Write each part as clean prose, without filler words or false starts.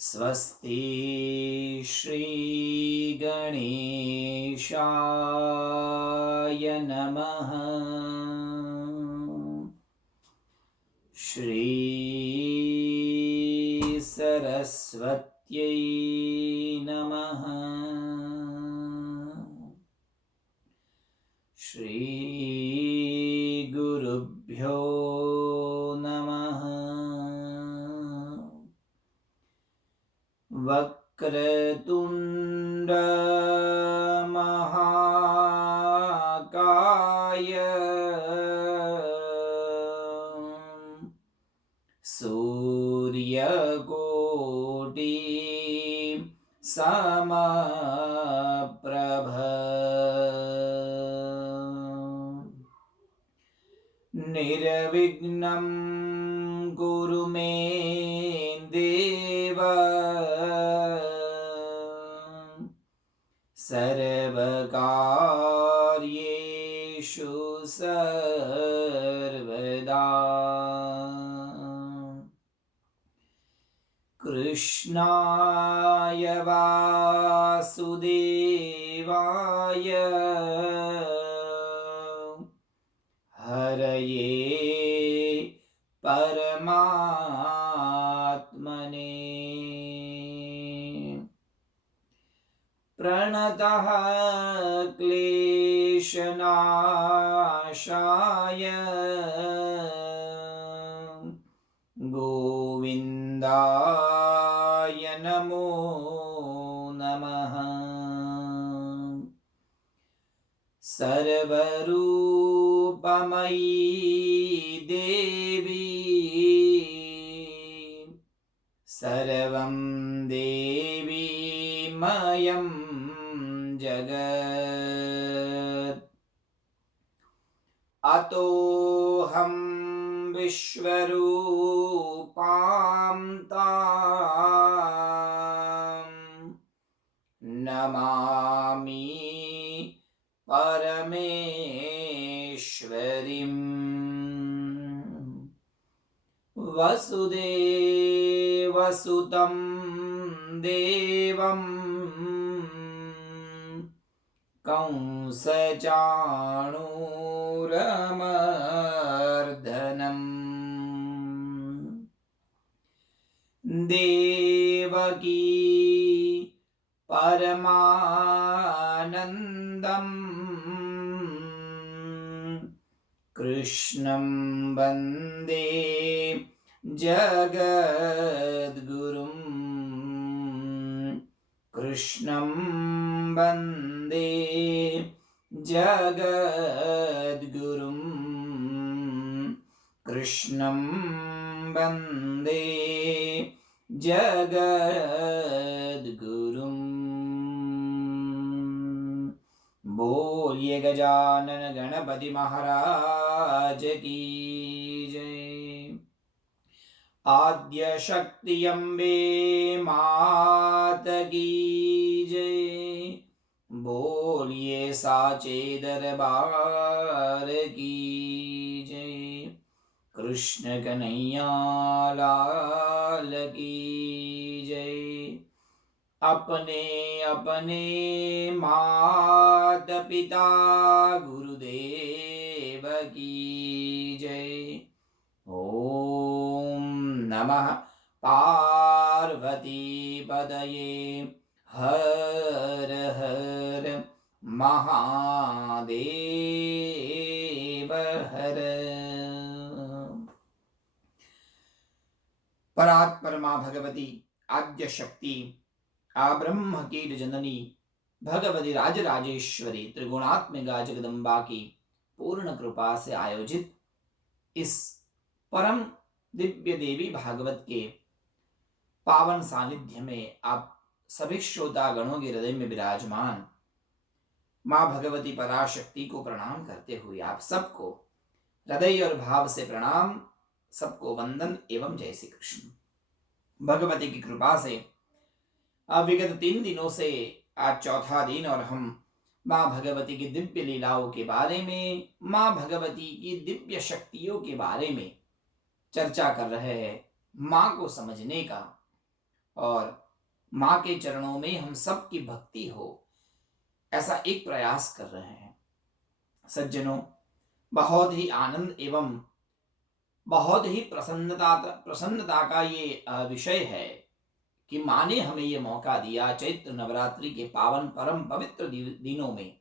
स्वस्ति श्री गणेशाय नमः। श्री सरस्वत्यै नमः। श्री गुरुभ्यो नमः। वक्रतुण्ड महाकाय सूर्यकोटि समप्रभ निर्विघ्नं कुरु मे देव सर्वकार्येषु सर्वदा। कृष्णाय वासुदेवाय हरये परमात्मने प्रणतः क्लेशनाशाय गोविन्दाय नमो नमः। सर्वरूपमयी देवी सर्वं देवीमयं जगत्। अतोऽहं विश्वरूपां तां नमामि परमेश्वरीं। वसुदेवसुतं देवं कंसचाणूरमर्दनम् देवकी परमानन्दम् कृष्णं वन्दे जगद्गुरुं। कृष्णं वन्दे जगद्गुरुं। कृष्णं वन्दे जगद्गुरुं। बोलिए गजानन गणपति महाराज की जय। आद्य शक्ति अम्बे मात की जय। बोलिए साचे दरबार की जय। कृष्ण कन्हैया लाल की जय। अपने अपने मात पिता गुरुदेव की जय। ओम नमः पार्वती पदये हर हर महादेव हर। परात्परमा भगवती आद्य शक्ति आब्रह्म कीट जननी भगवती राजराजेश्वरी त्रिगुणात्मिका जगदम्बा की पूर्ण कृपा से आयोजित इस परम दिव्य देवी भागवत के पावन सानिध्य में आप सभी श्रोता गणों के हृदय में विराजमान मां भगवती पराशक्ति को प्रणाम करते हुए आप सबको हृदय और भाव से प्रणाम, सबको वंदन एवं जय श्री कृष्ण। भगवती की कृपा से विगत 3 दिनों से आज चौथा दिन और हम मां भगवती की दिव्य लीलाओं के बारे में, मां भगवती की दिव्य शक्तियों के बारे में चर्चा कर रहे हैं, मां को समझने का और माँ के चरणों में हम सब की भक्ति हो, ऐसा एक प्रयास कर रहे हैं। सज्जनों, बहुत ही आनंद एवं बहुत ही प्रसन्नता का ये विषय है कि माँ ने हमें ये मौका दिया चैत्र नवरात्रि के पावन परम पवित्र दिनों में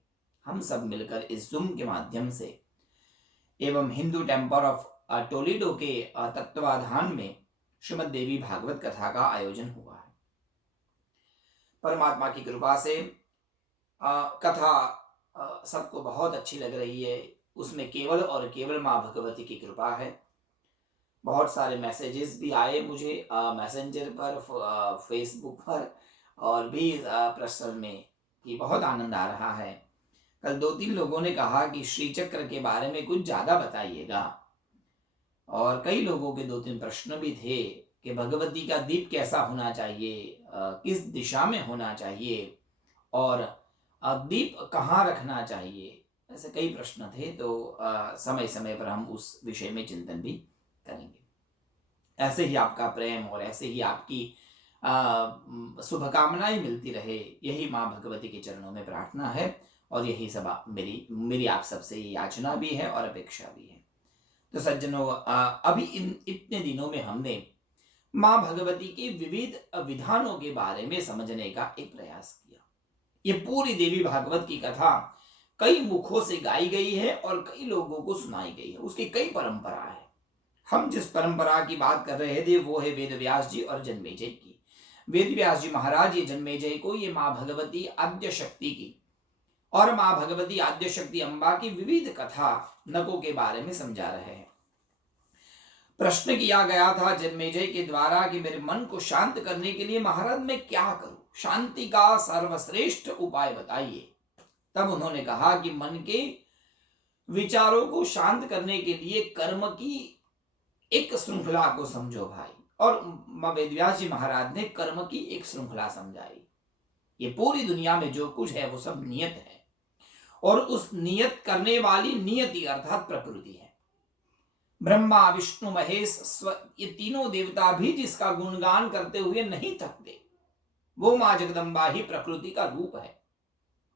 हम सब मिलकर इस जूम के माध्यम से एवं हिंदू टेम्पल ऑफ टोलेडो के तत्वाधान में श्रीमद् देवी भागवत कथा का आयोजन हुआ है। परमात्मा की कृपा से कथा सबको बहुत अच्छी लग रही है। उसमें केवल और केवल माँ भगवती की कृपा है। बहुत सारे मैसेजेस भी आए मुझे मैसेंजर पर, फेसबुक पर और भी पर्सनल में कि बहुत आनंद आ रहा है। कल 2-3 लोगों ने कहा कि श्री चक्र के बारे में कुछ ज़्यादा बताइएगा, और कई लोगों के 2-3 प्रश्न भी थे कि भगवती का दीप कैसा होना चाहिए, किस दिशा में होना चाहिए, और दीप कहाँ रखना चाहिए। ऐसे कई प्रश्न थे, तो समय समय पर हम उस विषय में चिंतन भी करेंगे। ऐसे ही आपका प्रेम और ऐसे ही आपकी शुभकामनाएं मिलती रहे, यही माँ भगवती के चरणों में प्रार्थना है, और यही सब मेरी आप सबसे याचना भी है और अपेक्षा भी है। तो सज्जनों, अभी इतने दिनों में हमने माँ भगवती के विविध विधानों के बारे में समझने का एक प्रयास किया। ये पूरी देवी भागवत की कथा कई मुखों से गाई गई है और कई लोगों को सुनाई गई है। उसकी कई परंपरा है। हम जिस परंपरा की बात कर रहे थे वो है वेद व्यास जी और जन्मेजय की। वेद व्यास जी महाराज ये जन्मेजय को ये माँ भगवती आद्य शक्ति की और माँ भगवती आद्य शक्ति अम्बा की विविध कथा नकों के बारे में समझा रहे हैं। प्रश्न किया गया था जन्मेजय के द्वारा कि मेरे मन को शांत करने के लिए महाराज मैं क्या करूं, शांति का सर्वश्रेष्ठ उपाय बताइए। तब उन्होंने कहा कि मन के विचारों को शांत करने के लिए कर्म की एक श्रृंखला को समझो भाई। और वेदव्यास जी महाराज ने कर्म की एक श्रृंखला समझाई। ये पूरी दुनिया में जो कुछ है वो सब नियत है, और उस नियत करने वाली नियति अर्थात प्रकृति है। ब्रह्मा विष्णु महेश ये तीनों देवता भी जिसका गुणगान करते हुए नहीं थकते, वो माँ जगदम्बा ही प्रकृति का रूप है।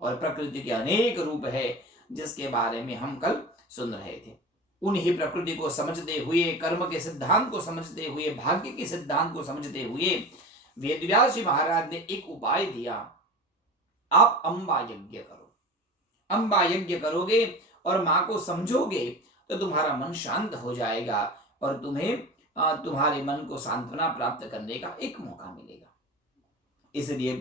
और प्रकृति के अनेक रूप है जिसके बारे में हम कल सुन रहे थे। उन्हीं प्रकृति को समझते हुए, कर्म के सिद्धांत को समझते हुए, भाग्य के सिद्धांत को समझते हुए वेदव्यास जी महाराज ने एक उपाय दिया। आप अम्बा यज्ञ करो। अम्बा यज्ञ करोगे और माँ को समझोगे तो तुम्हारा मन शांत हो जाएगा और तुम्हें तुम्हारे मन को सांत्वना प्राप्त करने का एक मौका मिलेगा। इसलिए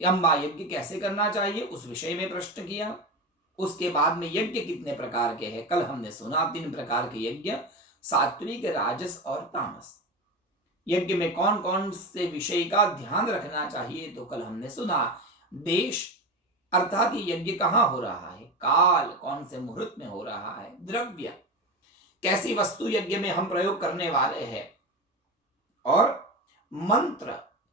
अम्बा यज्ञ कैसे करना चाहिए उस विषय में प्रश्न किया। उसके बाद में यज्ञ कितने प्रकार के हैं कल हमने सुना। 3 प्रकार के यज्ञ, सात्विक, राजस और तामस। यज्ञ में कौन कौन से विषय का ध्यान रखना चाहिए तो कल हमने सुना। देश अर्थात ये यज्ञ कहाँ हो रहा है, काल कौन से मुहूर्त में हो रहा है, द्रव्य कैसी वस्तु यज्ञ में हम प्रयोग करने वाले हैं, और मंत्र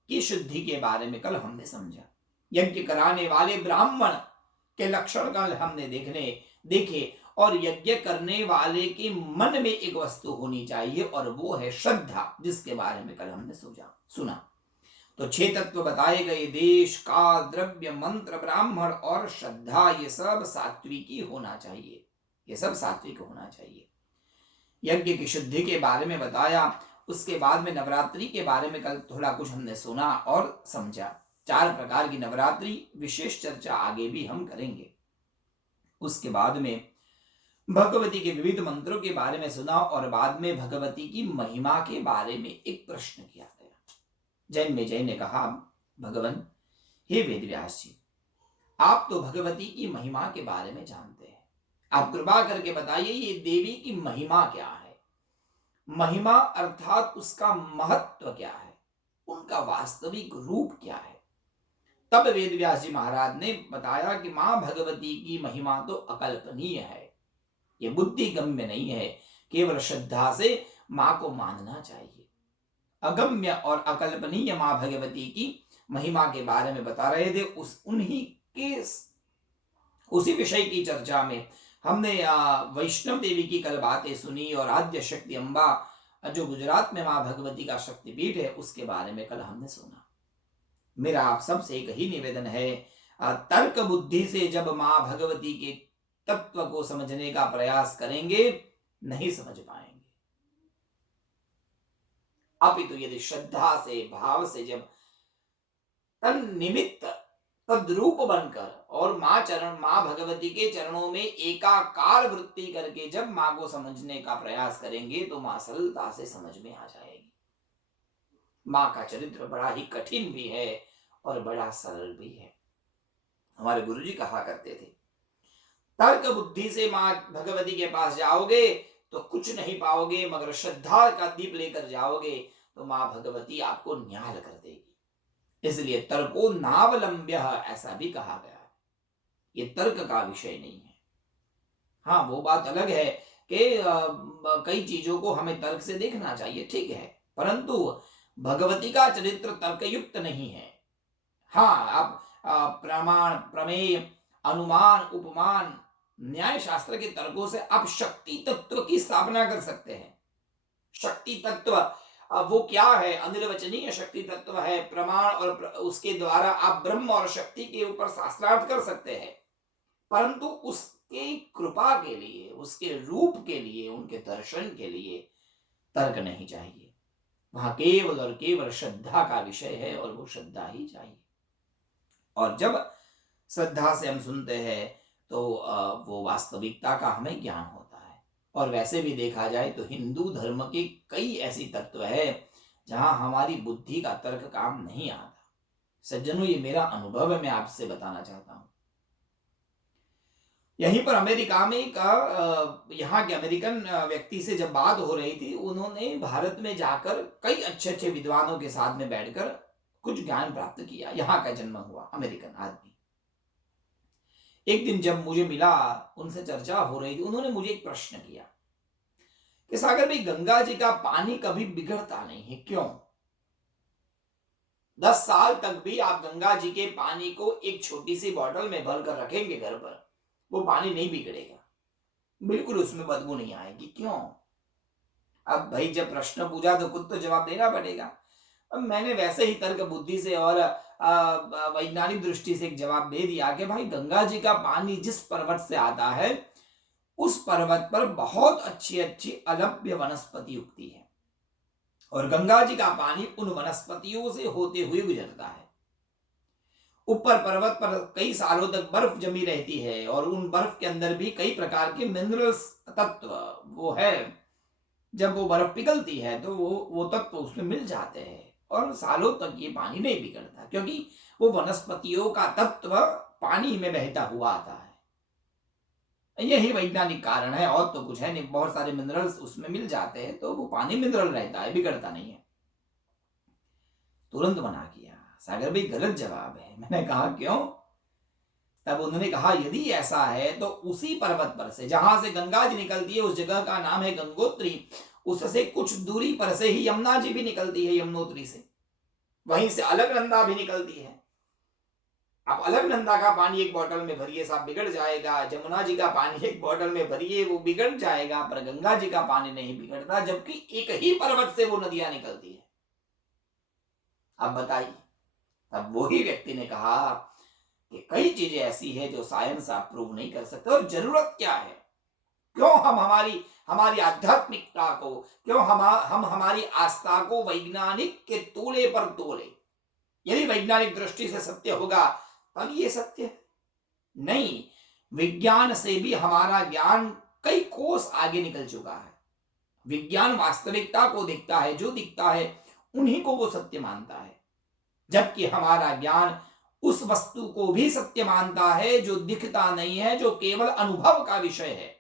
की शुद्धि के बारे में कल हमने समझा। यज्ञ कराने वाले ब्राह्मण के लक्षण कल हमने देखे, और यज्ञ करने वाले के मन में एक वस्तु होनी चाहिए और वो है श्रद्धा, जिसके बारे में कल हमने सुना। तो 6 तत्व बताए गए, देश, काल, द्रव्य, मंत्र, ब्राह्मण और श्रद्धा, ये सब सात्विकी होना चाहिए। ये सब सात्विक होना चाहिए। यज्ञ की शुद्धि के बारे में बताया। उसके बाद में नवरात्रि के बारे में कल थोड़ा कुछ हमने सुना और समझा। 4 प्रकार की नवरात्रि, विशेष चर्चा आगे भी हम करेंगे। उसके बाद में भगवती के विविध मंत्रों के बारे में सुना और बाद में भगवती की महिमा के बारे में एक प्रश्न किया गया। जन्मेजय ने कहा, भगवान हे वेदव्यास जी, आप तो भगवती की महिमा के बारे में जानते हैं, आप कृपा करके बताइए ये देवी की महिमा क्या है। महिमा अर्थात उसका महत्व क्या है, उनका वास्तविक रूप क्या है। तब वेदव्यास जी महाराज ने बताया कि मां भगवती की महिमा तो अकल्पनीय है, ये बुद्धि गम्य नहीं है, केवल श्रद्धा से मां को मानना चाहिए। अगम्य और अकल्पनीय मां भगवती की महिमा के बारे में बता रहे थे। उसी विषय की चर्चा में हमने वैष्णव देवी की कल बातें सुनी, और आद्य शक्ति अम्बा जो गुजरात में मां भगवती का शक्तिपीठ है उसके बारे में कल हमने सुना। मेरा आप सबसे एक ही निवेदन है, तर्क बुद्धि से जब मां भगवती के तत्व को समझने का प्रयास करेंगे नहीं समझ पाएंगे। अपितु यदि श्रद्धा से, भाव से जब तन निमित्त तद्रूप बनकर और मां भगवती के चरणों में एकाकार वृत्ति करके जब मां को समझने का प्रयास करेंगे तो मां सरलता से समझ में आ जाएगी। मां का चरित्र बड़ा ही कठिन भी है और बड़ा सरल भी है। हमारे गुरुजी कहा करते थे, तर्क बुद्धि से मां भगवती के पास जाओगे तो कुछ नहीं पाओगे, मगर श्रद्धा का दीप लेकर जाओगे तो मां भगवती आपको न्याल कर देगी। इसलिए तर्को नावलंब्य ऐसा भी कहा गया है। ये तर्क का विषय नहीं है। हाँ, वो बात अलग है कि कई चीजों को हमें तर्क से देखना चाहिए, ठीक है, परंतु भगवती का चरित्र तर्कयुक्त नहीं है। हाँ, आप प्रमाण, प्रमेय, अनुमान, उपमान, न्याय शास्त्र के तर्कों से आप शक्ति तत्व की स्थापना कर सकते हैं। शक्ति तत्व वो क्या है? अनिर्वचनीय शक्ति तत्व है। प्रमाण और उसके द्वारा आप ब्रह्म और शक्ति के ऊपर शास्त्रार्थ कर सकते हैं, परंतु उसके कृपा के लिए, उसके रूप के लिए, उनके दर्शन के लिए तर्क नहीं चाहिए। वहां केवल और केवल श्रद्धा का विषय है और वो श्रद्धा ही चाहिए। और जब श्रद्धा से हम सुनते हैं तो वो वास्तविकता का हमें ज्ञान होता है। और वैसे भी देखा जाए तो हिंदू धर्म के कई ऐसी तत्व है जहां हमारी बुद्धि का तर्क काम नहीं आता। सज्जनों, ये मेरा अनुभव है, मैं आपसे बताना चाहता हूं। यहीं पर अमेरिका में यहाँ के अमेरिकन व्यक्ति से जब बात हो रही थी, उन्होंने भारत में जाकर कई अच्छे अच्छे विद्वानों के साथ में बैठकर कुछ ज्ञान प्राप्त किया। यहाँ का जन्म हुआ अमेरिकन आदमी। एक दिन जब मुझे मिला, उनसे चर्चा हो रही थी, उन्होंने मुझे एक प्रश्न किया कि सागर भाई, गंगा जी का पानी कभी बिगड़ता नहीं है, क्यों? 10 साल तक भी आप गंगा जी के पानी को एक छोटी सी बोतल में भर कर रखेंगे घर पर, वो पानी नहीं बिगड़ेगा, बिल्कुल उसमें बदबू नहीं आएगी, क्यों? अब भाई जब प्रश्न पूछा तो खुद तो जवाब देना पड़ेगा। अब मैंने वैसे ही तर्क बुद्धि से और वैज्ञानिक दृष्टि से एक जवाब दे दिया कि भाई, गंगा जी का पानी जिस पर्वत से आता है उस पर्वत पर बहुत अच्छी अच्छी अलभ्य वनस्पति उगती है और गंगा जी का पानी उन वनस्पतियों से होते हुए गुजरता है। ऊपर पर्वत पर कई सालों तक बर्फ जमी रहती है और उन बर्फ के अंदर भी कई प्रकार के मिनरल्स तत्व वो है। जब वो बर्फ पिघलती है तो वो तत्व उसमें मिल जाते हैं और सालों तक ये पानी नहीं बिगड़ता, क्योंकि वो वनस्पतियों का तत्व पानी में बहता हुआ आता है। यही वैज्ञानिक कारण है, और तो कुछ है नहीं। बहुत सारे मिनरल्स उसमें मिल जाते हैं तो वो पानी मिनरल रहता है, बिगड़ता नहीं है। तुरंत मना किया, सागर भाई गलत जवाब है। मैंने कहा क्यों? तब उन्होंने कहा, यदि ऐसा है तो उसी पर्वत पर से जहां से गंगा जी निकलती है, उस जगह का नाम है गंगोत्री, उससे कुछ दूरी पर से ही यमुना जी भी निकलती है, यमुनोत्री से। वहीं से अलकनंदा भी निकलती है। आप अलकनंदा का पानी एक बोतल में भरिए, साहब बिगड़ जाएगा। जमुना जी का पानी एक बोतल में भरिए, वो बिगड़ जाएगा, पर गंगा जी का पानी नहीं बिगड़ता, जबकि एक ही पर्वत से वो नदियां निकलती है। अब बताइए। तब वही व्यक्ति ने कहा कि कई चीजें ऐसी है जो साइंस आप प्रूव नहीं कर सकते, और जरूरत क्या है? क्यों हम हमारी आध्यात्मिकता को, क्यों हम हमारी आस्था को वैज्ञानिक के तोले पर तोले? यदि वैज्ञानिक दृष्टि से सत्य होगा तब ये सत्य है। नहीं, विज्ञान से भी हमारा ज्ञान कई कोस आगे निकल चुका है। विज्ञान वास्तविकता को दिखता है, जो दिखता है उन्हीं को वो सत्य मानता है, जबकि हमारा ज्ञान उस वस्तु को भी सत्य मानता है जो दिखता नहीं है, जो केवल अनुभव का विषय है।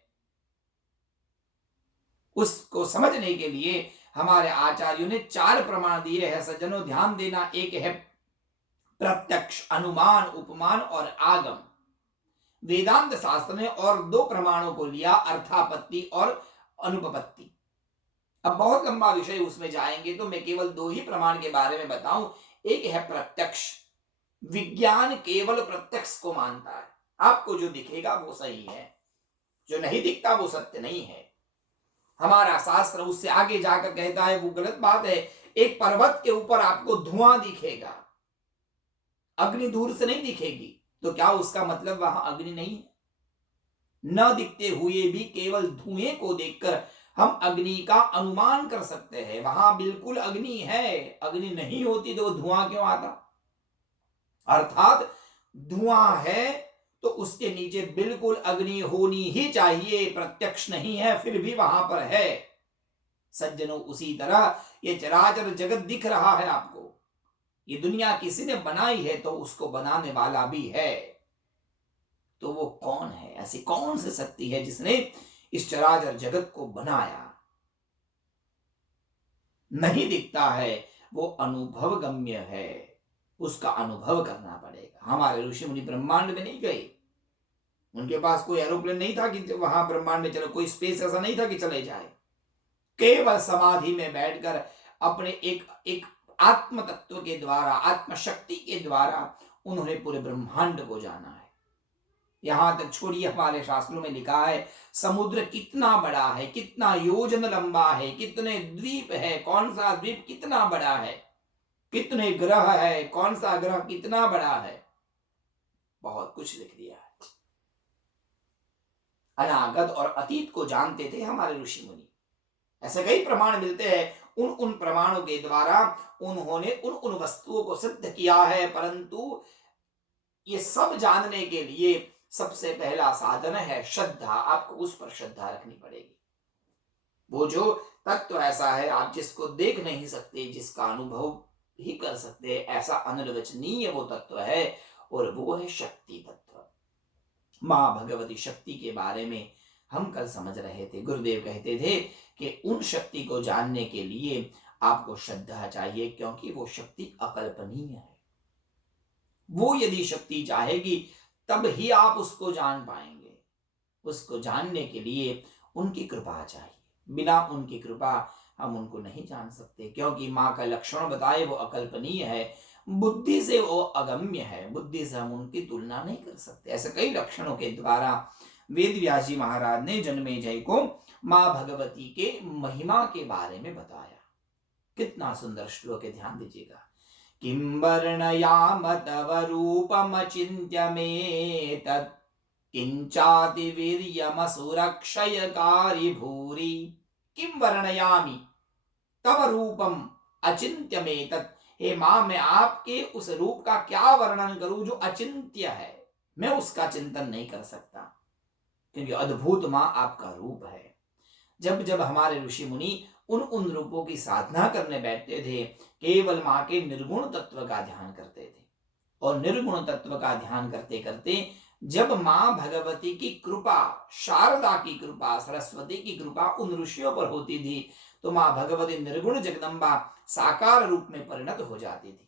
उसको समझने के लिए हमारे आचार्यों ने 4 प्रमाण दिए हैं। सज्जनों, ध्यान देना। एक है प्रत्यक्ष, अनुमान, उपमान और आगम। वेदांत शास्त्र ने और 2 प्रमाणों को लिया, अर्थापत्ति और अनुपपत्ति। अब बहुत लंबा विषय, उसमें जाएंगे तो मैं केवल 2 ही प्रमाण के बारे में बताऊं। एक है प्रत्यक्ष। विज्ञान केवल प्रत्यक्ष को मानता है। आपको जो दिखेगा वो सही है, जो नहीं दिखता वो सत्य नहीं है। हमारा शास्त्र उससे आगे जाकर कहता है वो गलत बात है। एक पर्वत के ऊपर आपको धुआं दिखेगा, अग्नि दूर से नहीं दिखेगी तो क्या उसका मतलब वहां अग्नि नहीं है? न दिखते हुए भी केवल धुएं को देखकर हम अग्नि का अनुमान कर सकते हैं। वहां बिल्कुल अग्नि है, अग्नि नहीं होती तो धुआं क्यों आता? अर्थात धुआं है तो उसके नीचे बिल्कुल अग्नि होनी ही चाहिए, प्रत्यक्ष नहीं है फिर भी वहां पर है। सज्जनों, उसी तरह ये चराचर जगत दिख रहा है आपको, ये दुनिया किसी ने बनाई है तो उसको बनाने वाला भी है। तो वो कौन है? ऐसी कौन सी शक्ति है जिसने इस चराचर जगत को बनाया? नहीं दिखता है, वो अनुभव गम्य है, उसका अनुभव करना पड़ेगा। हमारे ऋषि मुनि ब्रह्मांड में नहीं गए, उनके पास कोई एरोप्लेन नहीं था कि वहां ब्रह्मांड में चलो, कोई स्पेस ऐसा नहीं था कि चले जाए। केवल समाधि में बैठकर अपने एक आत्म तत्व के द्वारा, आत्म शक्ति के द्वारा उन्होंने पूरे ब्रह्मांड को जाना है। यहां तक छोड़िए, हमारे शास्त्रों में लिखा है समुद्र कितना बड़ा है, कितना योजन लंबा है, कितने द्वीप है, कौन सा द्वीप कितना बड़ा है, कितने ग्रह है, कौन सा ग्रह कितना बड़ा है, बहुत कुछ लिख दिया है। अनागत और अतीत को जानते थे हमारे ऋषि मुनि। ऐसे कई प्रमाण मिलते हैं, उन प्रमाणों के द्वारा उन्होंने उन वस्तुओं को सिद्ध किया है। परंतु ये सब जानने के लिए सबसे पहला साधन है श्रद्धा। आपको उस पर श्रद्धा रखनी पड़ेगी। वो जो तत्व ऐसा है आप जिसको देख नहीं सकते, जिसका अनुभव ही कर सकते, ऐसा अनिर्वचनीय वो तत्व है, और वो है शक्ति तत्व। मां भगवती शक्ति के बारे में हम कल समझ रहे थे। गुरुदेव कहते थे कि उन शक्ति को जानने के लिए आपको श्रद्धा चाहिए, क्योंकि वो शक्ति अकल्पनीय है। वो यदि शक्ति चाहेगी तब ही आप उसको जान पाएंगे। उसको जानने के लिए उनकी कृपा चाहिए, बिना उनकी कृपा हम उनको नहीं जान सकते, क्योंकि मां का लक्षण बताए वो अकल्पनीय है, बुद्धि से वो अगम्य है, बुद्धि से हम उनकी तुलना नहीं कर सकते। ऐसे कई लक्षणों के द्वारा वेद व्यास जी महाराज ने जन्मेजय को मां भगवती के महिमा के बारे में बताया। कितना सुंदर श्लोक है, ध्यान दीजिएगा। किं वर्णयाम तव रूपमचिन्त्य मेतत् किंचाति वीर्यमसुरक्षयकारी भूरि। किं वर्णयामि तव रूपम अचिन्त्य मेतत्। हे मां, मैं आपके उस रूप का क्या वर्णन करूं जो अचिंत्य है, मैं उसका चिंतन नहीं कर सकता, क्योंकि अद्भुत मां आपका रूप है। जब जब हमारे ऋषि मुनि उन रूपों की साधना करने बैठते थे, केवल मां के निर्गुण तत्व का ध्यान करते थे, और निर्गुण तत्व का ध्यान करते करते जब मां भगवती की कृपा, शारदा की कृपा, सरस्वती की कृपा उन ऋषियों पर होती थी, तो मां भगवती निर्गुण जगदम्बा साकार रूप में परिणत हो जाती थी,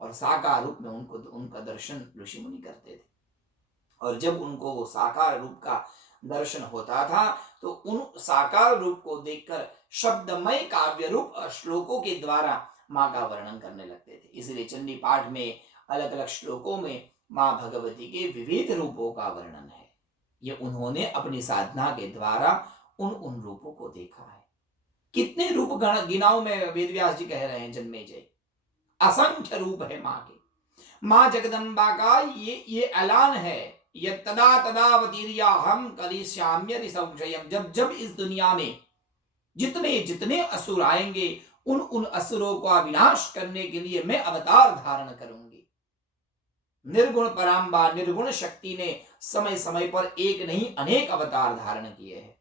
और साकार रूप में उनका दर्शन ऋषि मुनि करते थे। और जब उनको वो साकार रूप का दर्शन होता था तो उन साकार रूप को देखकर शब्दमय काव्य रूप श्लोकों के द्वारा मां का वर्णन करने लगते थे। इसलिए चंडी पाठ में अलग अलग श्लोकों में मां भगवती के विविध रूपों का वर्णन है। ये उन्होंने अपनी साधना के द्वारा उन रूपों को देखा है। कितने रूप गिनाओ में वेदव्यास जी कह रहे हैं जन्मेजय, असंख्य रूप है मां के। मां जगदम्बा का ये ऐलान है, यदा तदावतीर्याहम करिष्याम्यति संशयम्। जब जब इस दुनिया में जितने जितने असुर आएंगे उन असुरों का विनाश करने के लिए मैं अवतार धारण करूंगी। निर्गुण पराम्बा, निर्गुण शक्ति ने समय समय पर एक नहीं अनेक अवतार धारण किए हैं।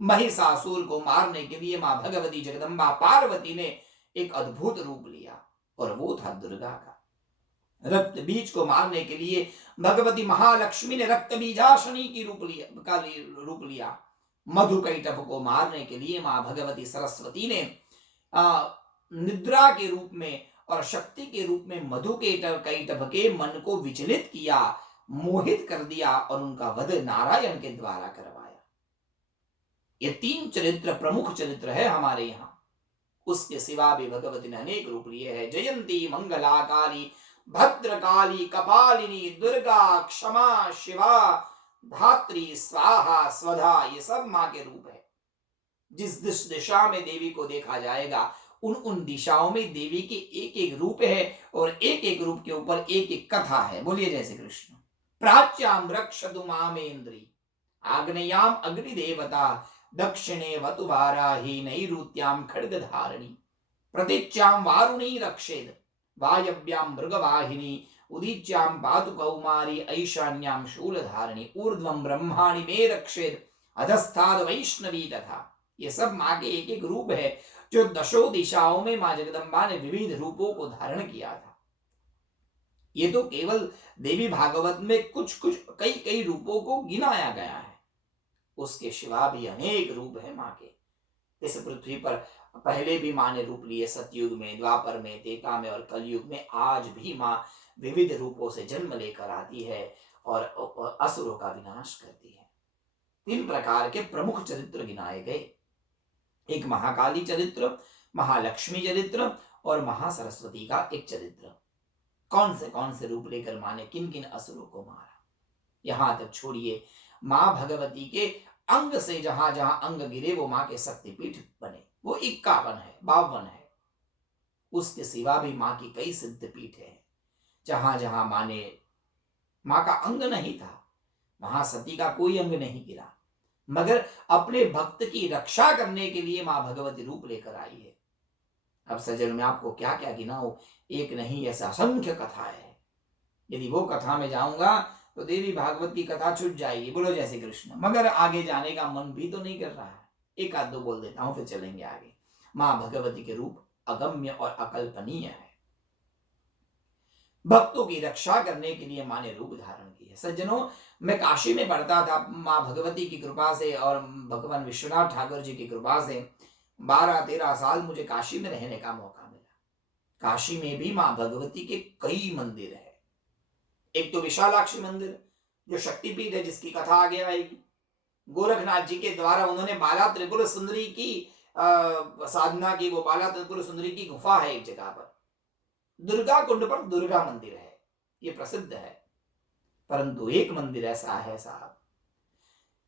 महिषासुर को मारने के लिए मां भगवती जगदम्बा पार्वती ने एक अद्भुत रूप लिया, और वो था दुर्गा का। रक्त बीज को मारने के लिए भगवती महालक्ष्मी ने रक्त बीजाशनी की रूप लिया। मधु कैटभ को मारने के लिए मां भगवती सरस्वती ने निद्रा के रूप में और शक्ति के रूप में मधु कैटभ के मन को विचलित किया, मोहित कर दिया, और उनका वध नारायण के द्वारा करवाया। ये 3 चरित्र प्रमुख चरित्र है हमारे यहाँ। उसके सिवा भी भगवती ने अनेक रूप लिए हैं। जयंती, मंगलाकाली, भद्रकाली, कपालिनी, दुर्गा, क्षमा, शिवा, धात्री, स्वाहा, स्वधा, ये सब मां के रूप है। जिस दिशा में देवी को देखा जाएगा उन उन दिशाओं में देवी के एक एक रूप है और एक एक रूप के ऊपर एक एक कथा है। बोलिए जय श्री कृष्ण। प्राच्याम रक्षतु मामेन्द्री, आग्नेयाम अग्निदेवता, दक्षिणे वतु वाराही, नैऋत्याम खड्गधारिणी, प्रतीच्याम वारुणी रक्षेद, वायव्याम मृगवाहिनी, उदीच्याम पातु कौमारी, ऐशान्याम शूलधारिणी, ऊर्ध्वम ब्रह्माणि मे रक्षेद, अधस्ताद वैष्णवी तथा। ये सब माँ के एक एक रूप है जो दशों दिशाओं में माँ जगदम्बा ने विविध रूपों को धारण किया था। ये तो केवल देवी भागवत में कुछ कुछ कई कई रूपों को गिनाया गया है, उसके सिवा भी अनेक रूप है माँ के। इस पृथ्वी पर पहले भी माँ ने रूप लिए, सतयुग में, द्वापर में, त्रेता में और कलयुग में। आज भी माँ विविध रूपों से जन्म लेकर आती है और असुरों का विनाश करती है। 3 प्रकार के प्रमुख चरित्र गिनाए गए, एक महाकाली चरित्र, महालक्ष्मी चरित्र और महासरस्वती का एक चरित्र। कौन से रूप लेकर माँ ने किन किन असुरों को मारा, यहां तक छोड़िए माँ भगवती के अंग से जहां जहां अंग गिरे वो माँ के शक्तिपीठ बने, वो 51 है, 52 है। उसके सिवा भी माँ की कई सिद्धपीठ है जहां जहां माँ का अंग नहीं था, वहां सती का कोई अंग नहीं गिरा, मगर अपने भक्त की रक्षा करने के लिए मां भगवती रूप लेकर आई है। अब सज्जन में आपको क्या क्या गिनाऊं, एक नहीं ऐसा असंख्य कथा है। यदि वो कथा में जाऊंगा तो देवी भागवत की कथा छूट जाएगी। बोलो जय श्री कृष्ण। मगर आगे जाने का मन भी तो नहीं कर रहा है, एक आध दो बोल देता हूं फिर चलेंगे आगे। मां भगवती के रूप अगम्य और अकल्पनीय है। भक्तों की रक्षा करने के लिए मां ने रूप धारण की है। सज्जनों, मैं काशी में पढ़ता था, मां भगवती की कृपा से और भगवान विश्वनाथ ठाकुर जी की कृपा से 12-13 साल मुझे काशी में रहने का मौका मिला। काशी में भी मां भगवती के कई मंदिर है। एक तो विशालाक्षी मंदिर जो शक्तिपीठ है, जिसकी कथा आगे आएगी। गोरखनाथ जी के द्वारा उन्होंने बाला त्रिपुर सुंदरी की साधना की। वो बाला त्रिपुर सुंदरी की गुफा है एक जगह पर, दुर्गा कुंड पर दुर्गा मंदिर है, ये प्रसिद्ध है। परंतु एक मंदिर ऐसा है साहब,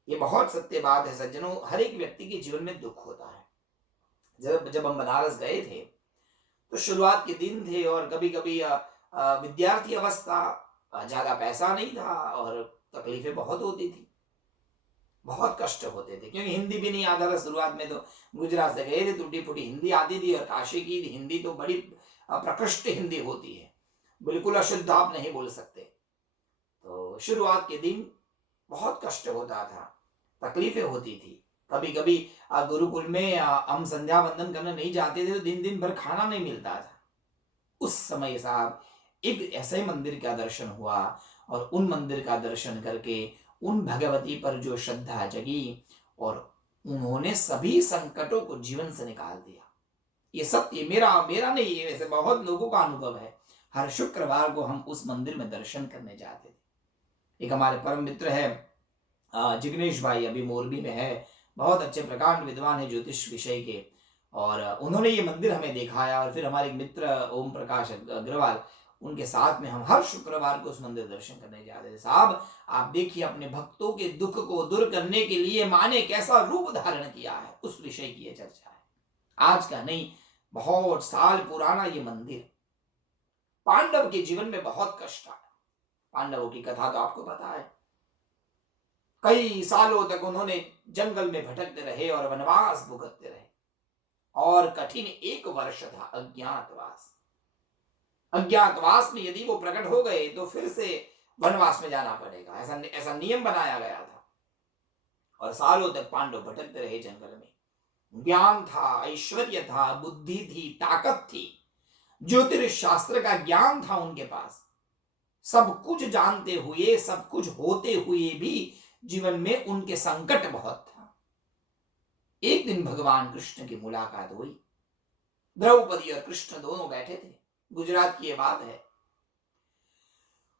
ये बहुत सत्य बात है सज्जनों, हर एक व्यक्ति के जीवन में दुख होता है। जब हम बनारस गए थे तो शुरुआत के दिन थे और कभी कभी विद्यार्थी अवस्था, ज्यादा पैसा नहीं था और तकलीफें बहुत होती थी, बहुत कष्ट होते थे, क्योंकि हिंदी भी नहीं आता था। शुरुआत में तो गुजरात से गए थे, टूटी फूटी हिंदी आती थी और काशी की हिंदी तो बड़ी प्रकृष्ट हिंदी होती है, बिल्कुल अशुद्ध आप नहीं बोल सकते। तो शुरुआत के दिन बहुत कष्ट होता था, तकलीफें होती थी। कभी कभी गुरुकुल में हम संध्या वंदन करने नहीं जाते थे तो दिन दिन भर खाना नहीं मिलता था। उस समय साहब एक ऐसे मंदिर का दर्शन हुआ और उन मंदिर का दर्शन करके उन भगवती पर जो श्रद्धा जगी और उन्होंने सभी संकटों को जीवन से निकाल दिया। ये सत्य मेरा नहीं है, वैसे बहुत लोगों का अनुभव है। हर शुक्रवार को हम उस मंदिर में दर्शन करने जाते थे। एक हमारे परम मित्र है जिग्नेश भाई, अभी मोरबी में है, बहुत अच्छे प्रकांड विद्वान है ज्योतिष विषय के, और उन्होंने ये मंदिर हमें दिखाया। और फिर हमारे मित्र ओम प्रकाश अग्रवाल, उनके साथ में हम हर शुक्रवार को उस मंदिर दर्शन करने जाते थे। साहब आप देखिए, अपने भक्तों के दुख को दूर करने के लिए माँ ने कैसा रूप धारण किया है, उस विषय की यह चर्चा है। आज का नहीं, बहुत साल पुराना ये मंदिर। पांडव के जीवन में बहुत कष्ट आया। पांडवों की कथा तो आपको पता है, कई सालों तक उन्होंने जंगल में भटकते रहे और वनवास भुगतते रहे, और कठिन 1 वर्ष था अज्ञातवास। अज्ञातवास में यदि वो प्रकट हो गए तो फिर से वनवास में जाना पड़ेगा, ऐसा नियम बनाया गया था। और सालों तक पांडव भटकते रहे जंगल में। ज्ञान था, ऐश्वर्य था, बुद्धि थी, ताकत थी, ज्योतिष शास्त्र का ज्ञान था उनके पास। सब कुछ जानते हुए, सब कुछ होते हुए भी जीवन में उनके संकट बहुत था। एक दिन भगवान कृष्ण की मुलाकात हुई। द्रौपदी और कृष्ण दोनों बैठे थे। गुजरात की ये बात है,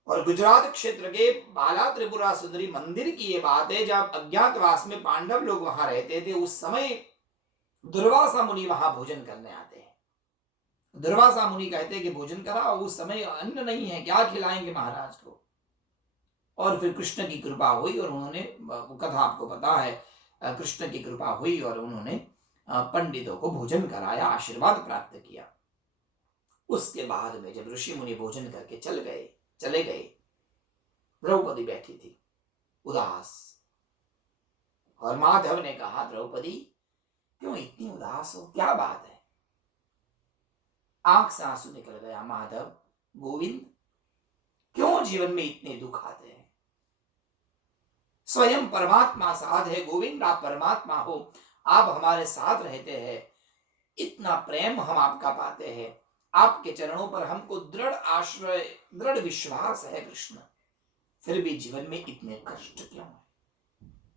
और गुजरात क्षेत्र के बाला त्रिपुरा सुंदरी मंदिर की ये बात है। जब अज्ञातवास में पांडव लोग वहां रहते थे, उस समय दुर्वासा मुनि वहां भोजन करने आते हैं। दुर्वासा मुनि कहते हैं कि भोजन कराओ, उस समय अन्न नहीं है, क्या खिलाएंगे महाराज को। और फिर कृष्ण की कृपा हुई और उन्होंने, वो कथा आपको पता है, कृष्ण की कृपा हुई और उन्होंने पंडितों को भोजन कराया, आशीर्वाद प्राप्त किया। उसके बाद में जब ऋषि मुनि भोजन करके चले गए, द्रौपदी बैठी थी उदास। और माधव ने कहा, द्रौपदी क्यों इतनी उदास हो, क्या बात है? आंख से आंसू निकल गया। माधव, गोविंद, क्यों जीवन में इतने दुख आते हैं? स्वयं परमात्मा साथ है गोविंद, आप परमात्मा हो, आप हमारे साथ रहते हैं, इतना प्रेम हम आपका पाते हैं, आपके चरणों पर हमको दृढ़ आश्रय, दृढ़ विश्वास है कृष्ण, फिर भी जीवन में इतने कष्ट क्यों है?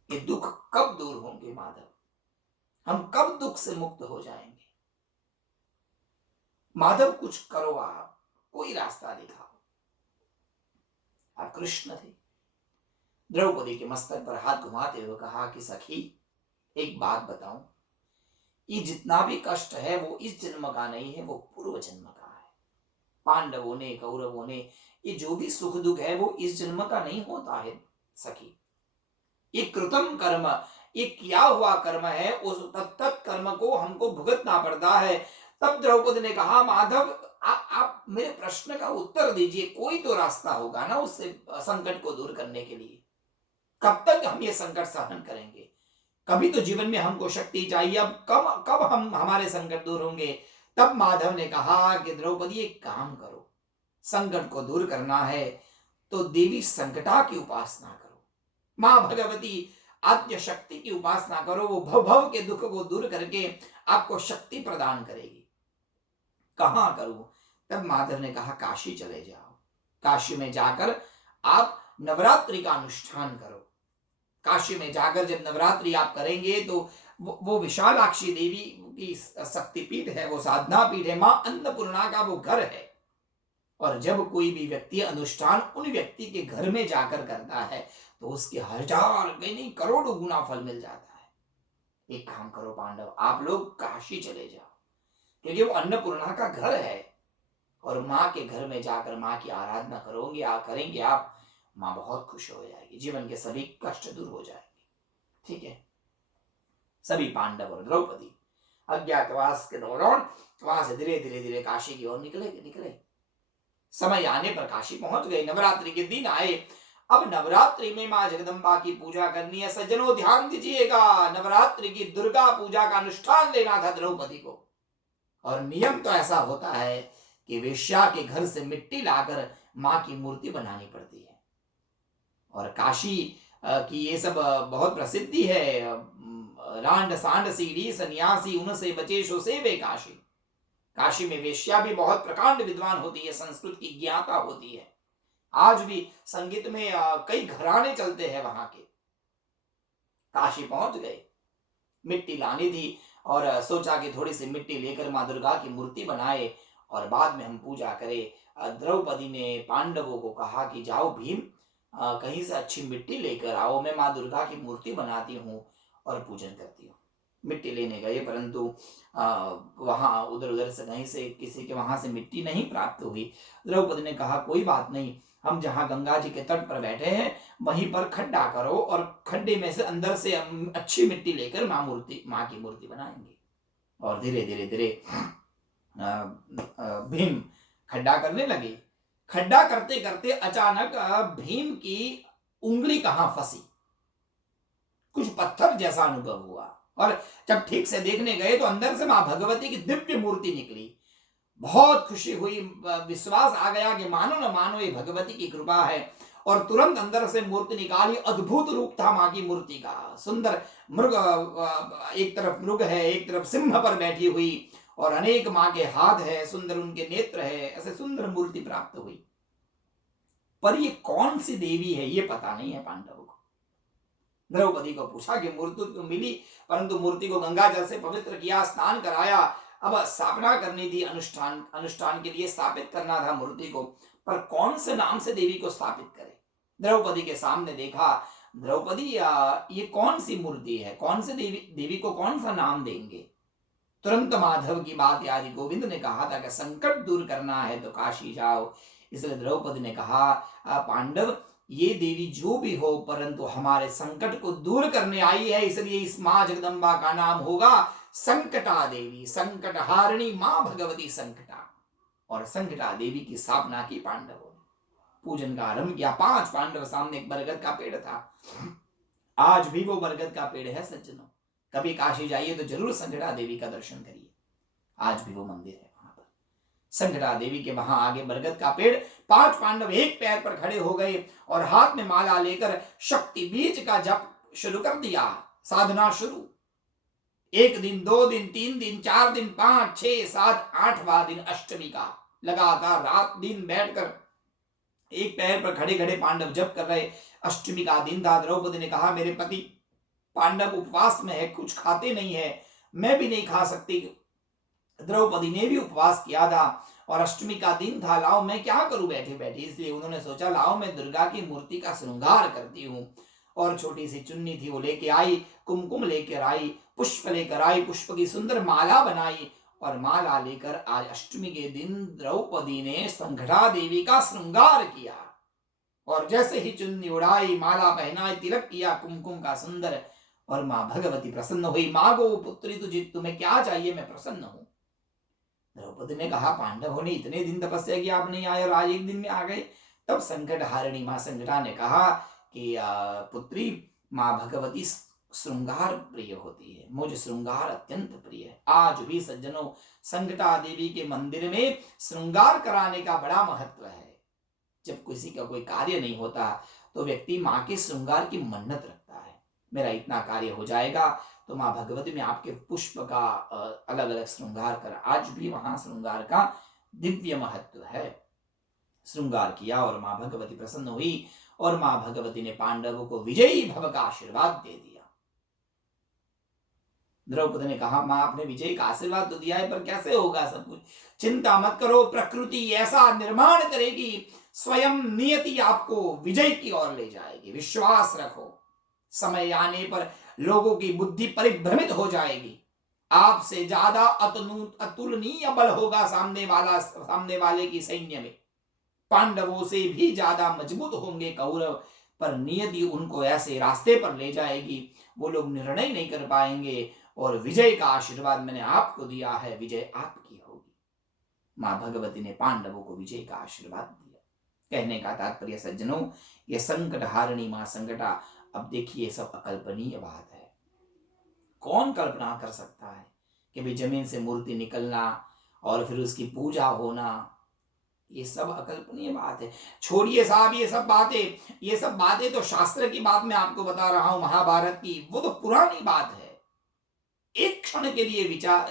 ये दुख कब दूर होंगे माधव? हम कब दुख से मुक्त हो जाएंगे? माधव, कुछ करो, आप कोई रास्ता दिखाओ। आप कृष्ण थे। द्रौपदी के मस्तक पर हाथ घुमाते हुए कहा कि सखी, एक बात बताऊं, ये जितना भी कष्ट है वो इस जन्म का नहीं है, वो पूर्व जन्म का है। पांडवों ने, कौरवों ने, ये जो भी सुख दुख है वो इस जन्म का नहीं होता है सखी। ये कृतम कर्म, ये किया हुआ कर्म है, उस तत्त कर्म को हमको भुगतना पड़ता है। तब द्रौपदी ने कहा, माधव, आप मेरे प्रश्न का उत्तर दीजिए, कोई तो रास्ता होगा ना उससे संकट को दूर करने के लिए। कब तक हम ये संकट सहन करेंगे? कभी तो जीवन में हमको शक्ति चाहिए, अब कब हम हमारे संकट दूर होंगे? तब माधव ने कहा कि द्रौपदी, एक काम करो, संकट को दूर करना है तो देवी संकटा की उपासना करो, मां भगवती आद्य शक्ति की उपासना करो, वो भव के दुख को दूर करके आपको शक्ति प्रदान करेगी। कहां करूं? तब माधव ने कहा, काशी चले जाओ, काशी में जाकर आप नवरात्रि का अनुष्ठान करो। काशी में जाकर जब नवरात्रि आप करेंगे तो वो विशालाक्षी देवी की शक्तिपीठ है, वो साधना पीठ है, मां अन्नपूर्णा का वो घर है। और जब कोई भी व्यक्ति अनुष्ठान उन व्यक्ति के घर में जाकर करता है तो उसके हजार नहीं करोड़ों गुना फल मिल जाता है। एक काम करो पांडव, आप लोग काशी चले जाओ, क्योंकि वो अन्नपूर्णा का घर है, और माँ के घर में जाकर माँ की आराधना करेंगे आप, माँ बहुत खुश हो जाएगी, जीवन के सभी कष्ट दूर हो जाएंगे। ठीक है। सभी पांडव और द्रौपदी अज्ञातवास के दौरान वहां से धीरे धीरे काशी की ओर निकले। समय आने पर काशी पहुंच गए। नवरात्रि के दिन आए। अब नवरात्रि में मां जगदम्बा की पूजा करनी है। सज्जनों, ध्यान दीजिएगा, नवरात्रि की दुर्गा पूजा का अनुष्ठान लेना था द्रौपदी को। और नियम तो ऐसा होता है कि वेश्या के घर से मिट्टी लाकर मां की मूर्ति बनानी पड़ती है। और काशी की ये सब बहुत प्रसिद्धि है। रांड सांड सीढ़ी सन्यासी उनसे बचे सो सेवे काशी। काशी में वेश्या भी बहुत प्रकांड विद्वान होती है, संस्कृत की ज्ञाता होती है। आज भी संगीत में कई घराने चलते हैं वहां के। काशी पहुंच गए, मिट्टी लानी थी और सोचा कि थोड़ी सी मिट्टी लेकर मां दुर्गा की मूर्ति बनाए और बाद में हम पूजा करें। द्रौपदी ने पांडवों को कहा कि जाओ भीम, कहीं से अच्छी मिट्टी लेकर आओ, मैं मां दुर्गा की मूर्ति बनाती हूँ और पूजन करती हूँ। मिट्टी लेने गए, परंतु वहां उधर उधर से कहीं से किसी के वहां से मिट्टी नहीं प्राप्त हुई। द्रौपदी ने कहा, कोई बात नहीं, हम जहाँ गंगा जी के तट पर बैठे हैं वहीं पर खड्डा करो और खड्डे में से अंदर से अच्छी मिट्टी लेकर मां की मूर्ति बनाएंगे। और धीरे धीरे भीम खड्डा करने लगे। खड्डा करते करते अचानक भीम की उंगली कहां फंसी, कुछ पत्थर जैसा अनुभव हुआ। और जब ठीक से देखने गए तो अंदर से मां भगवती की दिव्य मूर्ति निकली। बहुत खुशी हुई, विश्वास आ गया कि मानो न मानो ये भगवती की कृपा है। और तुरंत अंदर से मूर्ति निकाली। अद्भुत रूप था मां की मूर्ति का। सुंदर मृग, एक तरफ मृग है, एक तरफ सिंह पर बैठी हुई, और अनेक मां के हाथ है, सुंदर उनके नेत्र है, ऐसे सुंदर मूर्ति प्राप्त हुई। पर ये कौन सी देवी है ये पता नहीं है पांडवों को। द्रौपदी को पूछा कि मूर्ति तो मिली, परंतु मूर्ति को गंगा जल से पवित्र किया, स्नान कराया, अब स्थापना करनी थी, अनुष्ठान के लिए स्थापित करना था मूर्ति को, पर कौन से नाम से देवी को स्थापित करे। द्रौपदी के सामने देखा, द्रौपदी ये कौन सी मूर्ति है, कौन से देवी को कौन सा नाम देंगे। तुरंत माधव की बात याद, गोविंद ने कहा था कि संकट दूर करना है तो काशी जाओ। इसलिए द्रौपदी ने कहा, पांडव, ये देवी जो भी हो, परंतु हमारे संकट को दूर करने आई है, इसलिए इस मां जगदम्बा का नाम होगा संकटा देवी, संकटहारिणी मां भगवती संकटा, और संकटा देवी की स्थापना की पांडवों ने, पूजन का आरंभ किया। 5 पांडव, सामने एक बरगद का पेड़ था, आज भी वो बरगद का पेड़ है सज्जनों। कभी काशी जाइए तो जरूर संकटा देवी का दर्शन करिए, आज भी वो मंदिर है वहां पर। संकटा देवी के वहां आगे बरगद का पेड़, 5 पांडव एक पैर पर खड़े हो गए और हाथ में माला लेकर शक्ति बीज का जप शुरू कर दिया, साधना शुरू। 1 दिन, 2 दिन, 3 दिन, 4 दिन, 5, 6, 7, 8वां दिन अष्टमी का लगातार रात दिन बैठकर एक पैर पर खड़े खड़े पांडव जप कर रहे। अष्टमी का दिन था। द्रौपदी ने कहा, मेरे पति पांडव उपवास में है, कुछ खाते नहीं है, मैं भी नहीं खा सकती। द्रौपदी ने भी उपवास किया था और अष्टमी का दिन था, लाओ मैं क्या करूं बैठे बैठे। इसलिए उन्होंने सोचा, लाओ मैं दुर्गा की मूर्ति का श्रृंगार करती हूं। और छोटी सी चुन्नी थी वो लेके आई, कुमकुम लेकर आई, पुष्प लेकर आई, पुष्प की सुंदर माला बनाई और माला लेकर आज अष्टमी के दिन द्रौपदी ने संकटा देवी का श्रृंगार किया। और जैसे ही चुन्नी उड़ाई, माला पहनाई, तिलक किया कुमकुम का सुंदर, और मां भगवती प्रसन्न हुई। मांगो पुत्री, तुझे तुम्हें क्या चाहिए, मैं प्रसन्न हूं। द्रौपदी ने कहा, पांडवों ने इतने दिन तपस्या की, आप नहीं आए और आज एक दिन में आ गए। तब संकटहारिणी मां संकटा ने कहा कि पुत्री, मां भगवती श्रृंगार प्रिय होती है, मुझे श्रृंगार अत्यंत प्रिय है। आज भी सज्जनों संकटा देवी के मंदिर में श्रृंगार कराने का बड़ा महत्व है। जब किसी का कोई कार्य नहीं होता तो व्यक्ति मां के श्रृंगार की मन्नत रखता है, मेरा इतना कार्य हो जाएगा तो मां भगवती में आपके पुष्प का अलग अलग श्रृंगार कर। आज भी वहां श्रृंगार का दिव्य महत्व है। श्रृंगार किया और मां भगवती प्रसन्न हुई और मां भगवती ने पांडवों को विजयी भव का आशीर्वाद दे दिया। द्रौपदी ने कहा, मां आपने विजय का आशीर्वाद तो दिया है, पर कैसे होगा सब कुछ? चिंता मत करो, प्रकृति ऐसा निर्माण करेगी, स्वयं नियति आपको विजय की ओर ले जाएगी। विश्वास रखो, समय आने पर लोगों की बुद्धि परिभ्रमित हो जाएगी। आपसे ज्यादा अतुलनीय बल होगा सामने वाले की सैन्य में। पांडवों से भी ज्यादा मजबूत होंगे कौरव, पर नियति उनको ऐसे रास्ते पर ले जाएगी, वो लोग निर्णय नहीं कर पाएंगे। और विजय का आशीर्वाद मैंने आपको दिया है, विजय आपकी होगी। मां भगवती ने पांडवों को विजय का आशीर्वाद दिया। कहने का तात्पर्य सज्जनों, ये संकटहारिणी मां संकटा, अब देखिए सब अकल्पनीय बात है। कौन कल्पना कर सकता है कि भाई जमीन से मूर्ति निकलना और फिर उसकी पूजा होना, ये सब अकल्पनीय बात है। छोड़िए साहब ये सब बातें तो शास्त्र की बात मैं आपको बता रहा हूं, महाभारत की, वो तो पुरानी बात है। एक क्षण के लिए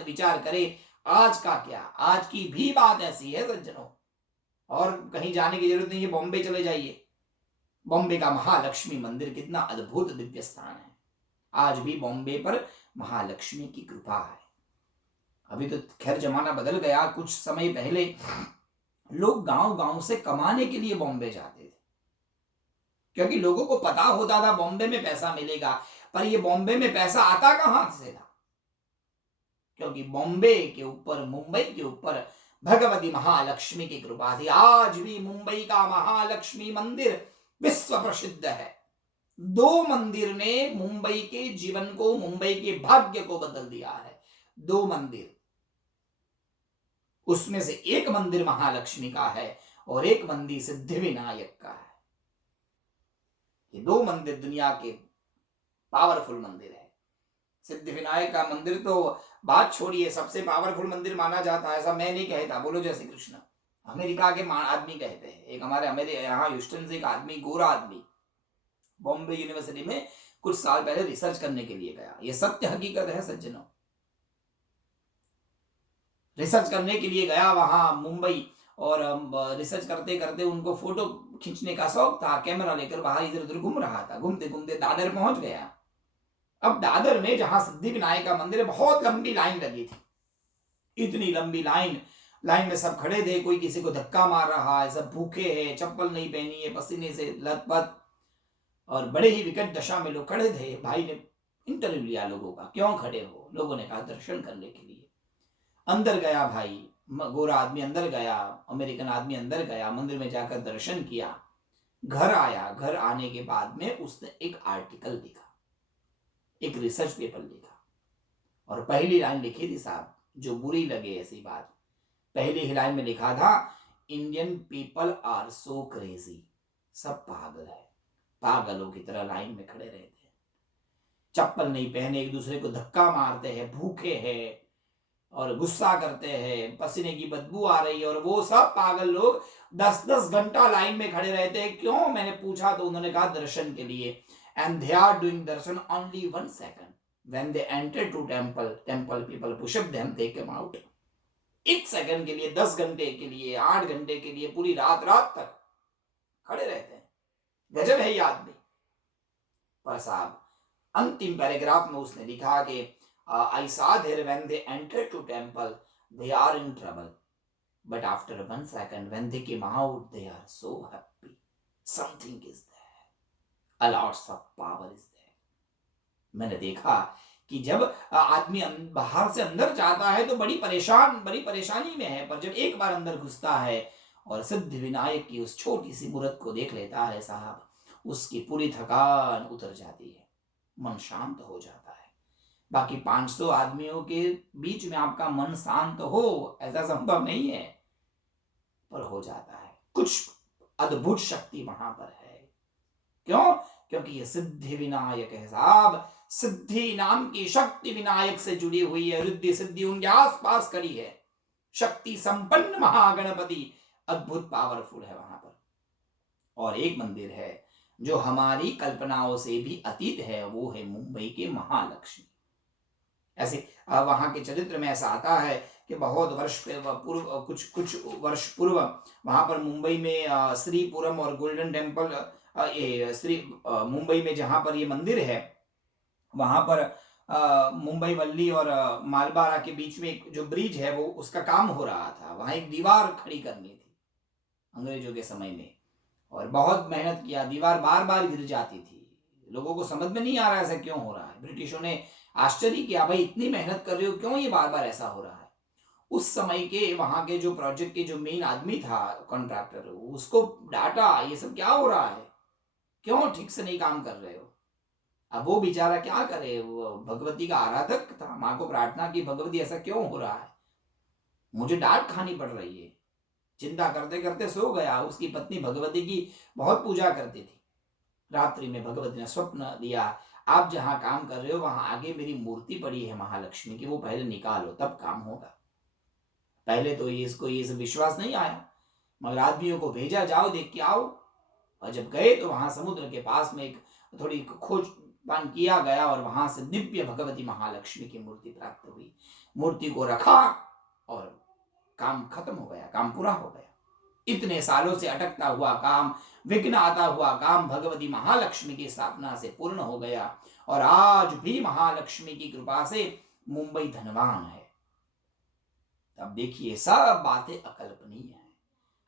विचार करें, आज का क्या, आज की भी बात ऐसी है सज्जनों। और कहीं जाने की जरूरत नहीं है, बॉम्बे चले जाइए। बॉम्बे का महालक्ष्मी मंदिर कितना अद्भुत दिव्य स्थान है। आज भी बॉम्बे पर महालक्ष्मी की कृपा है। अभी तो खैर जमाना बदल गया, कुछ समय पहले लोग गांव-गांव से कमाने के लिए बॉम्बे जाते थे, क्योंकि लोगों को पता होता था बॉम्बे में पैसा मिलेगा। पर ये बॉम्बे में पैसा आता कहां से था? क्योंकि बॉम्बे के ऊपर, मुंबई के ऊपर भगवती महालक्ष्मी की कृपा थी। आज भी मुंबई का महालक्ष्मी मंदिर विश्व प्रसिद्ध है। 2 मंदिर ने मुंबई के जीवन को, मुंबई के भाग्य को बदल दिया है। 2 मंदिर, उसमें से एक मंदिर महालक्ष्मी का है और एक मंदिर सिद्धिविनायक का है। ये 2 मंदिर दुनिया के पावरफुल मंदिर है। सिद्धिविनायक का मंदिर तो बात छोड़िए, सबसे पावरफुल मंदिर माना जाता है। ऐसा मैं नहीं कहता, बोलो जय श्री कृष्ण। अमेरिका के आदमी कहते हैं। एक हमारे यहाँ ह्यूस्टन से एक आदमी, गोरा आदमी, बॉम्बे यूनिवर्सिटी में कुछ साल पहले रिसर्च करने के लिए गया। यह सत्य हकीकत है सज्जनों। रिसर्च करने के लिए गया वहां मुंबई, और रिसर्च करते करते उनको फोटो खींचने का शौक था। कैमरा लेकर बाहर इधर उधर घूम रहा था। घूमते घूमते दादर पहुंच गया। अब दादर में जहां सिद्धिविनायक का मंदिर है, बहुत लंबी लाइन लगी थी। इतनी लंबी लाइन में सब खड़े थे, कोई किसी को धक्का मार रहा है, सब भूखे हैं, चप्पल नहीं पहनी है, पसीने से लथपथ, और बड़े ही विकट दशा में लोग खड़े थे। भाई ने इंटरव्यू लिया लोगों का, क्यों खड़े हो? लोगों ने कहा दर्शन करने के लिए। अंदर गया भाई, गोरा आदमी अंदर गया, अमेरिकन आदमी अंदर गया, मंदिर में जाकर दर्शन किया, घर आया। घर आने के बाद में उसने एक आर्टिकल लिखा, एक रिसर्च पेपर लिखा। और पहली लाइन लिखी थी साहब, जो बुरी लगे ऐसी बात, पहली ही लाइन में लिखा था, Indian people are so crazy, सब पागल है, पागलों की तरह लाइन में खड़े रहते हैं, चप्पल नहीं पहने, एक दूसरे को धक्का मारते हैं, भूखे हैं और गुस्सा करते हैं, पसीने की बदबू आ रही है, और वो सब पागल लोग 10-10 घंटा लाइन में खड़े रहते हैं। क्यों? मैंने पूछा तो उन्होंने कहा दर्शन के लिए। And they are doing darshan only 1 second, when they enter to temple people push up them, they come out. 1 second के लिए, 10 घंटे के लिए, 8 घंटे के लिए, पूरी रात तक खड़े रहते हैं। गजब है ये आदमी। पर साहब अंतिम पैराग्राफ में उसने लिखा कि I saw there when they entered to temple, they are in trouble. But after 1 second, when they came out, they are so happy. Something is there. A lots of power is there. मैंने देखा कि जब आदमी बाहर से अंदर जाता है तो बड़ी परेशानी में है, पर जब एक बार अंदर घुसता है और सिद्धि विनायक की उस छोटी सी मूर्त को देख लेता है साहब, उसकी पूरी थकान उतर जाती है, मन शांत हो जाता है। बाकी 500 आदमियों के बीच में आपका मन शांत हो, ऐसा संभव नहीं है, पर हो जाता है। कुछ अद्भुत शक्ति वहां पर है। क्यों? क्योंकि ये सिद्धि विनायक है साहब, सिद्धि नाम की शक्ति विनायक से जुड़ी हुई है, रिद्धि सिद्धि उनके आस पास खड़ी है, शक्ति संपन्न महागणपति अद्भुत पावरफुल है वहां पर। और एक मंदिर है जो हमारी कल्पनाओं से भी अतीत है, वो है मुंबई के महालक्ष्मी। ऐसे वहां के चरित्र में ऐसा आता है कि बहुत वर्ष पूर्व, कुछ वर्ष पूर्व वहां पर मुंबई में श्रीपुरम और गोल्डन टेम्पल, मुंबई में जहां पर ये मंदिर है, वहां पर मुंबई वल्ली और मालबारा के बीच में एक जो ब्रिज है वो उसका काम हो रहा था। वहां एक दीवार खड़ी करनी थी अंग्रेजों के समय में, और बहुत मेहनत किया, दीवार बार बार गिर जाती थी। लोगों को समझ में नहीं आ रहा ऐसा क्यों हो रहा है। ब्रिटिशों ने आश्चर्य किया, भाई इतनी मेहनत कर रहे हो, क्यों ये बार बार ऐसा हो रहा है। उस समय के वहां के जो प्रोजेक्ट के जो मेन आदमी था, कॉन्ट्रैक्टर, उसको डांटा, ये सब क्या हो रहा है, क्यों ठीक से नहीं काम कर रहे हो। अब वो बेचारा क्या करे, वो भगवती का आराधक था, माँ को प्रार्थना की, भगवती ऐसा क्यों हो रहा है, मुझे डांट खानी पड़ रही है। चिंता करते करते सो गया। उसकी पत्नी भगवती की बहुत पूजा करती थी। रात्रि में भगवती ने स्वप्न दिया, आप जहां काम कर रहे हो वहां आगे मेरी मूर्ति पड़ी है महालक्ष्मी की, वो पहले निकालो तब काम होगा। पहले तो इसको ये सब विश्वास नहीं आया, मगर आदमियों को भेजा, जाओ देख के आओ। और जब गए तो वहां समुद्र के पास में एक थोड़ी खोजपान किया गया और वहां से दिव्य भगवती महालक्ष्मी की मूर्ति प्राप्त हुई। मूर्ति को रखा और काम खत्म हो गया, काम पूरा हो गया। इतने सालों से अटकता हुआ काम, विघ्न आता हुआ काम भगवती महालक्ष्मी की स्थापना से पूर्ण हो गया, और आज भी महालक्ष्मी की कृपा से मुंबई धनवान है। अब देखिए सब बातें अकल्पनीय हैं,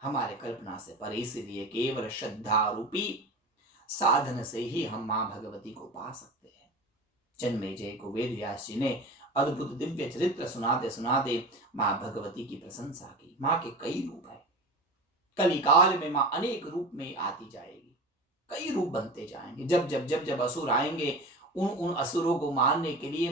हमारे कल्पना से परे, इसलिए केवल श्रद्धा रूपी साधन से ही हम मां भगवती को पा सकते हैं। जन्मेजय को वेद व्यास जी ने अद्भुत दिव्य चरित्र सुनाते सुनाते मां भगवती की प्रशंसा की। मां के कई रूप है, कलिकाल में मां अनेक रूप में आती जाएगी, कई रूप बनते जाएंगे। जब जब असुर आएंगे, उन असुरों को मारने के लिए